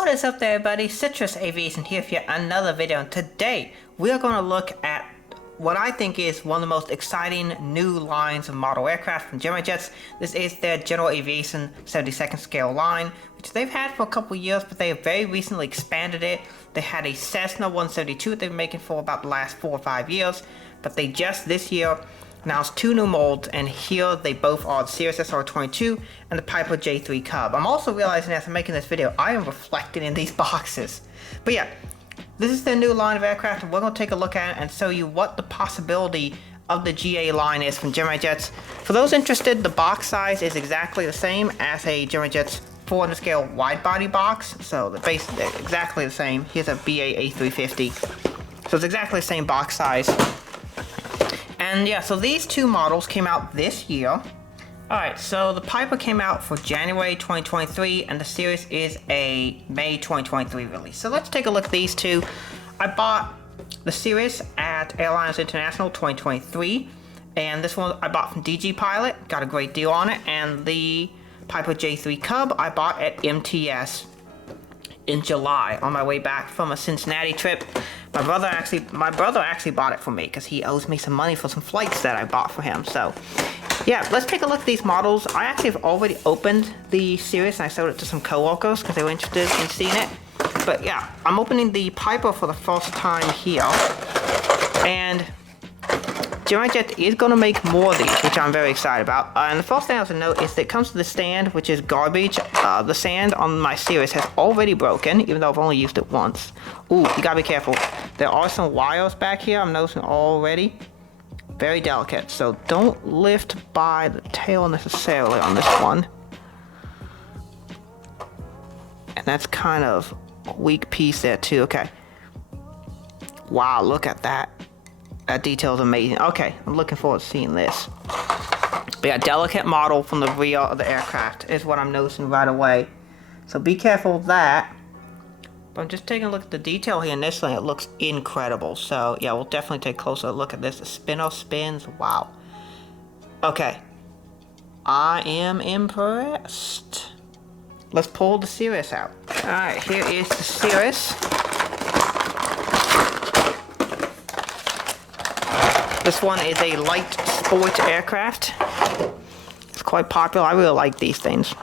What is up there, everybody? Citrus Aviation here for another video, and today we are going to look at what I think is one of the most exciting new lines of model aircraft from Gemini Jets. This is their General Aviation 72nd scale line, which they've had for a couple of years, but they have very recently expanded it. They had a Cessna 172 they've been making for about the last 4 or 5 years, but they just this year announced 2 new molds, and here they both are the Cirrus SR22 and the Piper J3 Cub. I'm also realizing as I'm making this video, I am reflecting in these boxes. But yeah, this is their new line of aircraft, and we're going to take a look at it and show you what the possibility of the GA line is from Gemini Jets. For those interested, the box size is exactly the same as a Gemini Jets 400 scale wide body box. So the base is exactly the same. Here's a BA A350. So it's exactly the same box size. And yeah, so these 2 models came out this year. Alright, so the Piper came out for January 2023, and the Cirrus is a May 2023 release. So let's take a look at these 2. I bought the Cirrus at Airlines International 2023, and this one I bought from DG Pilot, got a great deal on it, and the Piper J3 Cub I bought at MTS in July on my way back from a Cincinnati trip. My brother actually bought it for me because he owes me some money for some flights that I bought for him. So yeah, let's take a look at these models. I actually have already opened the Cirrus and I showed it to some coworkers because they were interested in seeing it. But yeah, I'm opening the Piper for the first time here, and Gemini Jet is going to make more of these, which I'm very excited about. And the first thing I have to note is that it comes to the stand, which is garbage. The sand on my Cirrus has already broken, even though I've only used it once. Ooh, you gotta be careful. There are some wires back here, I'm noticing already. Very delicate, so don't lift by the tail necessarily on this one. And that's kind of a weak piece there too, okay. Wow, look at that. That detail is amazing. Okay, I'm looking forward to seeing this. But yeah, delicate model from the rear of the aircraft is what I'm noticing right away. So be careful of that. But I'm just taking a look at the detail here initially. It looks incredible. So yeah, we'll definitely take a closer look at this. The spinner spins. Wow. Okay. I am impressed. Let's pull the Cirrus out. Alright, here is the Cirrus. This one is a light sports aircraft. It's quite popular. I really like these things.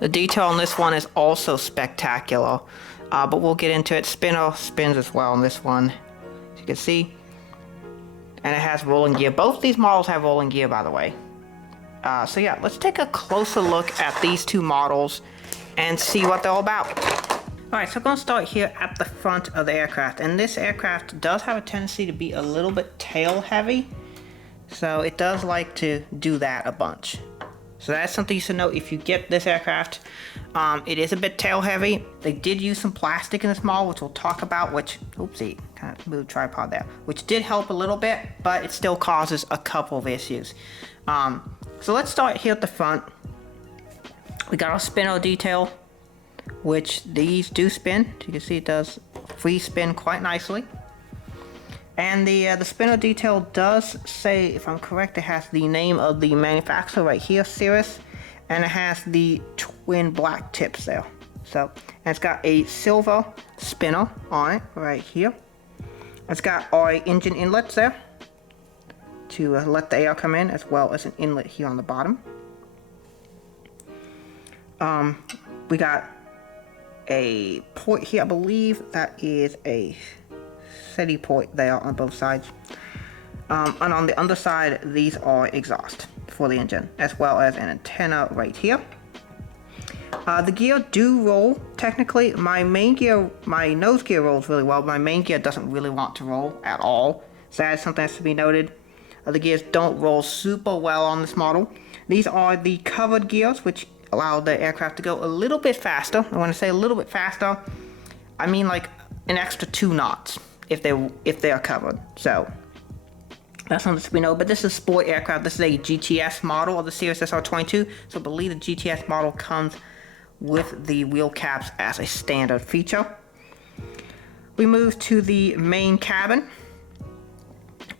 The detail on this one is also spectacular, but we'll get into it. Spinner spins as well on this one, as you can see. And it has rolling gear. Both these models have rolling gear, by the way. So yeah, let's take a closer look at these 2 models and see what they're all about. Alright, so I'm going to start here at the front of the aircraft, and this aircraft does have a tendency to be a little bit tail heavy, so it does like to do that a bunch. So that's something you should know if you get this aircraft. It is a bit tail heavy. They did use some plastic in this model, which we'll talk about, which, oopsie, kind of moved the tripod there, which did help a little bit, but it still causes a couple of issues. So let's start here at the front. We got our spinner detail, which these do spin. As you can see, it does free spin quite nicely. And the spinner detail does say, if I'm correct, it has the name of the manufacturer right here, Cirrus, and it has the twin black tips there. So, and it's got a silver spinner on it right here. It's got our engine inlets there to let the air come in, as well as an inlet here on the bottom. We got a port here, I believe that is a SETI port there on both sides. And on the underside, these are exhaust for the engine, as well as an antenna right here. The gear do roll, technically. My nose gear rolls really well, but my main gear doesn't really want to roll at all. So that's something that's to be noted. The gears don't roll super well on this model. These are the covered gears, which allow the aircraft to go a little bit faster. And when I say a little bit faster, I mean like an extra 2 knots if they are covered. So that's something to know. But this is a sport aircraft. This is a GTS model of the Cirrus SR22. So I believe the GTS model comes with the wheel caps as a standard feature. We move to the main cabin,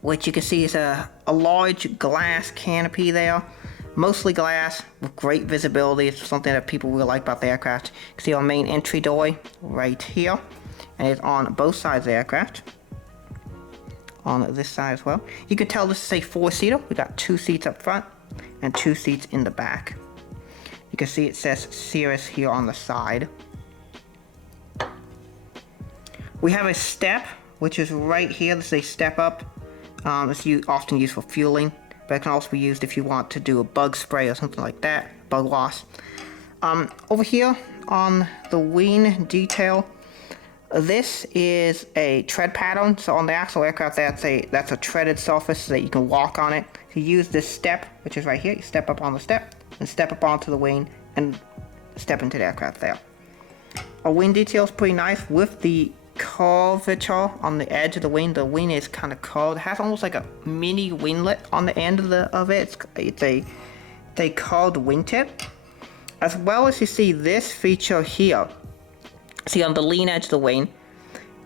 which you can see is a large glass canopy there. Mostly glass with great visibility. It's something that people really like about the aircraft. You can see our main entry doorway right here, and it's on both sides of the aircraft. On this side as well. You can tell this is a 4-seater. We got 2 seats up front and 2 seats in the back. You can see it says Cirrus here on the side. We have a step, which is right here. This is a step up. It's often used for fueling, but it can also be used if you want to do a bug spray or something like that, bug loss. Over here on the wing detail, this is a tread pattern. So on the actual aircraft, that's a treaded surface so that you can walk on it. You use this step, which is right here. You step up on the step, and step up onto the wing, and step into the aircraft there. Our wing detail is pretty nice with the curvature on the edge of the wing. The wing is kind of curved. It has almost like a mini winglet on the end of it. It's a curved wingtip. As well as you see this feature here. See on the lean edge of the wing,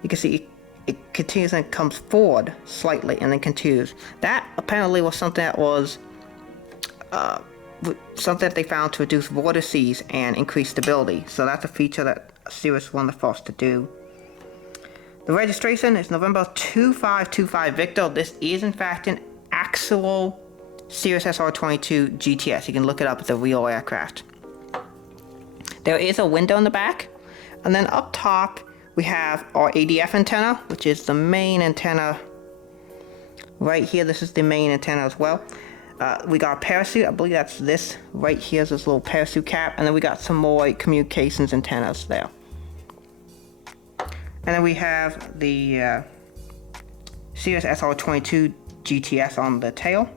you can see it continues and comes forward slightly and then continues. That apparently was something that was something that they found to reduce vortices and increase stability. So that's a feature that Cirrus was one of the first to do. The registration is November 2525 Victor. This is in fact an actual Cirrus SR-22 GTS. You can look it up at the real aircraft. There is a window in the back, and then up top we have our ADF antenna, which is the main antenna right here. This is the main antenna as well. We got a parachute. I believe that's this right here, is this little parachute cap, and then we got some more communications antennas there. And then we have the Cirrus SR-22 GTS on the tail.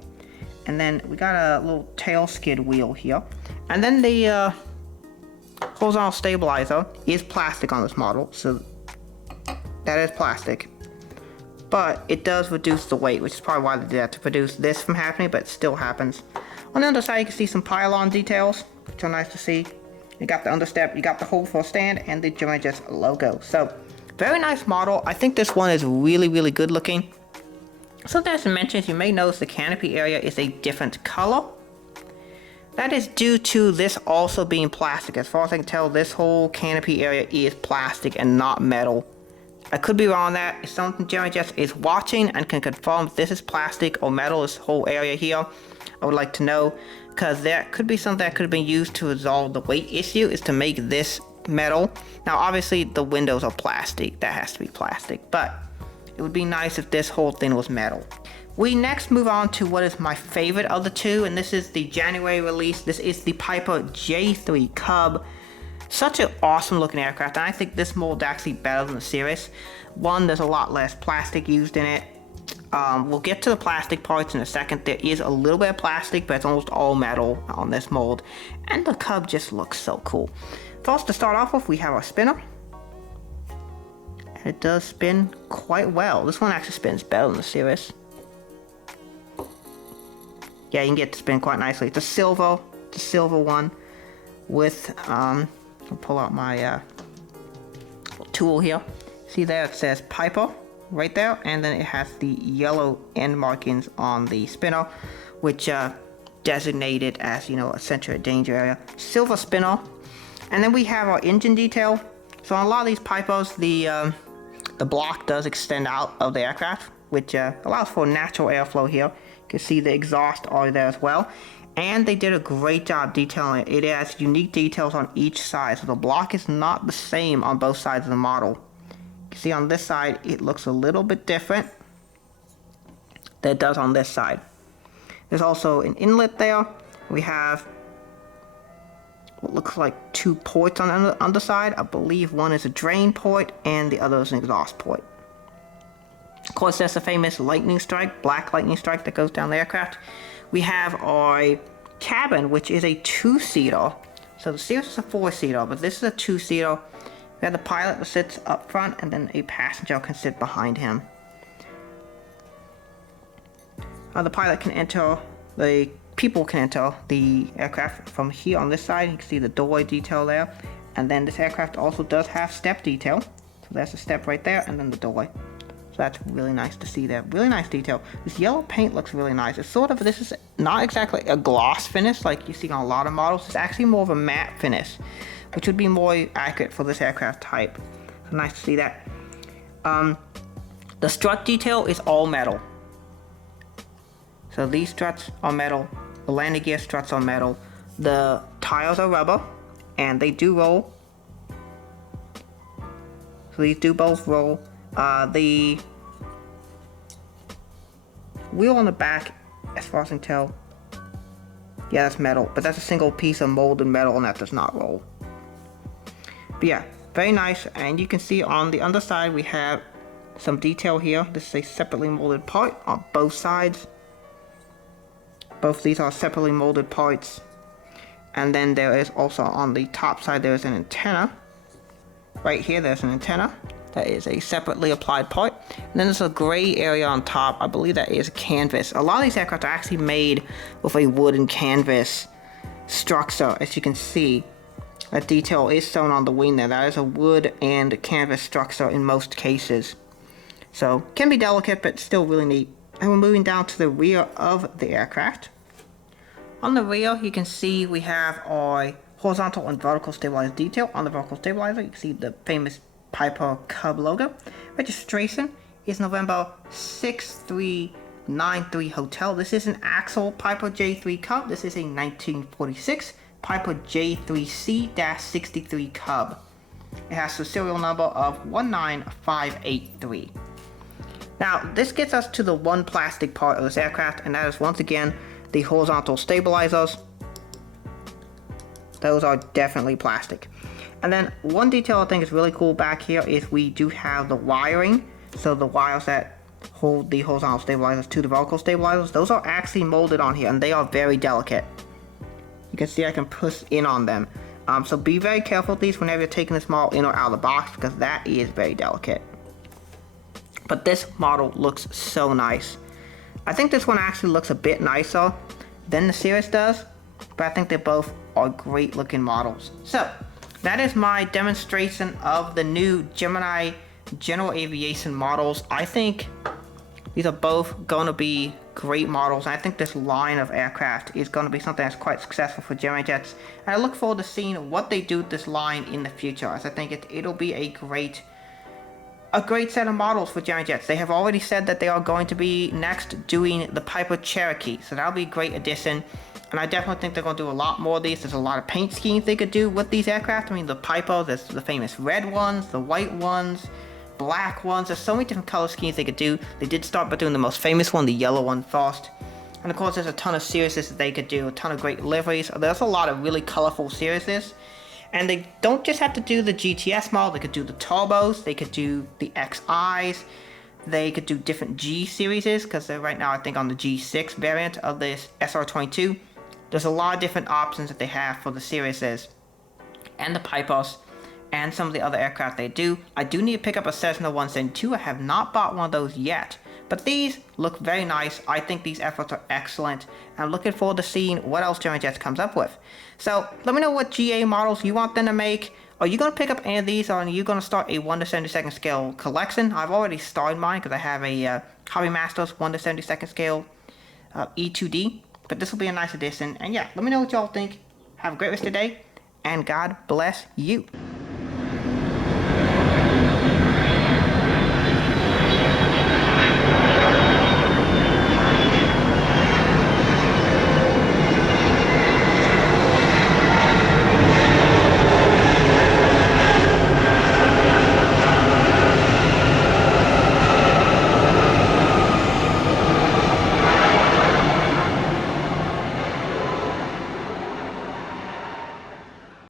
And then we got a little tail skid wheel here. And then the horizontal stabilizer is plastic on this model. So that is plastic. But it does reduce the weight, which is probably why they did that, to reduce this from happening, but it still happens. On the underside, you can see some pylon details, which are nice to see. You got the understep, you got the hole for a stand, and the Gemini Jets logo. So very nice model. I think this one is really, really good looking. Something I should mention is you may notice the canopy area is a different color. That is due to this also being plastic. As far as I can tell, this whole canopy area is plastic and not metal. I could be wrong on that. If someone from Gemini Jets is watching and can confirm if this is plastic or metal, this whole area here, I would like to know, because that could be something that could have been used to resolve the weight issue, is to make this metal. Now obviously the windows are plastic, that has to be plastic, but it would be nice if this whole thing was metal. We next move on to what is my favorite of the two, and this is the January release. This is the Piper J3 Cub. Such an awesome looking aircraft, and I think this mold is actually better than the Cirrus. One, there's a lot less plastic used in it. We'll get to the plastic parts in a second. There is a little bit of plastic, but it's almost all metal on this mold, and the Cub just looks so cool. First, to start off with, we have our spinner. And it does spin quite well. This one actually spins better than the Cirrus. Yeah, you can get it to spin quite nicely. It's a silver one with, I'll pull out my tool here. See there, it says Piper right there, and then it has the yellow end markings on the spinner, which designated as, you know, a center of danger area. Silver spinner. And then we have our engine detail. So on a lot of these Pipers, the block does extend out of the aircraft, which allows for natural airflow here. You can see the exhaust are there as well. And they did a great job detailing it. It has unique details on each side, so the block is not the same on both sides of the model. You can see on this side, it looks a little bit different than it does on this side. There's also an inlet there. We have what looks like 2 ports on the underside. I believe one is a drain port and the other is an exhaust port. Of course, there's the famous lightning strike, black lightning strike that goes down the aircraft. We have our cabin, which is a 2-seater. So the Cirrus is a 4-seater, but this is a 2-seater. We have the pilot that sits up front, and then a passenger can sit behind him. The pilot can enter, the people can enter the aircraft from here on this side. You can see the doorway detail there. And then this aircraft also does have step detail. So there's a step right there, and then the doorway. So that's really nice to see there. Really nice detail. This yellow paint looks really nice. It's sort of, this is not exactly a gloss finish like you see on a lot of models. It's actually more of a matte finish, which would be more accurate for this aircraft type. So nice to see that. The strut detail is all metal. So these struts are metal. The landing gear struts are metal. The tires are rubber, and they do roll. So these do both roll. The wheel on the back, as far as I can tell, yeah, that's metal, but that's a single piece of molded metal and that does not roll. But yeah, very nice. And you can see on the underside we have some detail here. This is a separately molded part on both sides. Both of these are separately molded parts. And then there is also on the top side, there is an antenna. Right here, there's an antenna. That is a separately applied part. And then there's a gray area on top. I believe that is canvas. A lot of these aircraft are actually made with a wooden canvas structure. As you can see, that detail is shown on the wing there. That is a wood and canvas structure in most cases. So, can be delicate, but still really neat. And we're moving down to the rear of the aircraft. On the rear, you can see we have our horizontal and vertical stabilizer detail. On the vertical stabilizer, you can see the famous Piper Cub logo. Registration is November 6393 Hotel. This is an Axel Piper J3 Cub. This is a 1946 Piper J3C-63 Cub. It has the serial number of 19583. Now, this gets us to the one plastic part of this aircraft, and that is once again the horizontal stabilizers. Those are definitely plastic. And then one detail I think is really cool back here is we do have the wiring. So the wires that hold the horizontal stabilizers to the vertical stabilizers, those are actually molded on here and they are very delicate. You can see I can push in on them. So be very careful with these whenever you're taking this model in or out of the box because that is very delicate. But this model looks so nice. I think this one actually looks a bit nicer than the Cirrus does, but I think they both are great looking models. So that is my demonstration of the new Gemini General Aviation models. I think these are both going to be great models. I think this line of aircraft is going to be something that's quite successful for Gemini Jets. And I look forward to seeing what they do with this line in the future, as I think it'll be a great set of models for Gemini Jets. They have already said that they are going to be next doing the Piper Cherokee, so that'll be a great addition. And I definitely think they're going to do a lot more of these. There's a lot of paint schemes they could do with these aircraft. I mean, the Piper, there's the famous red ones, the white ones, black ones. There's so many different color schemes they could do. They did start by doing the most famous one, the yellow one first. And of course, there's a ton of Cirruses that they could do, a ton of great liveries. There's a lot of really colorful Cirruses. And they don't just have to do the GTS model, they could do the turbos, they could do the XIs, they could do different G series, because they're right now I think on the G6 variant of this SR22. There's a lot of different options that they have for the Cirruses and the Pipers and some of the other aircraft they do. I do need to pick up a Cessna 172. I have not bought one of those yet, but these look very nice. I think these efforts are excellent. I'm looking forward to seeing what else Gemini Jets comes up with. So let me know what GA models you want them to make. Are you going to pick up any of these, or are you going to start a 1 to 72nd scale collection? I've already started mine because I have a Hobby Masters 1 to 72nd scale E2D. But this will be a nice addition. And yeah, let me know what y'all think. Have a great rest of the day, and God bless you.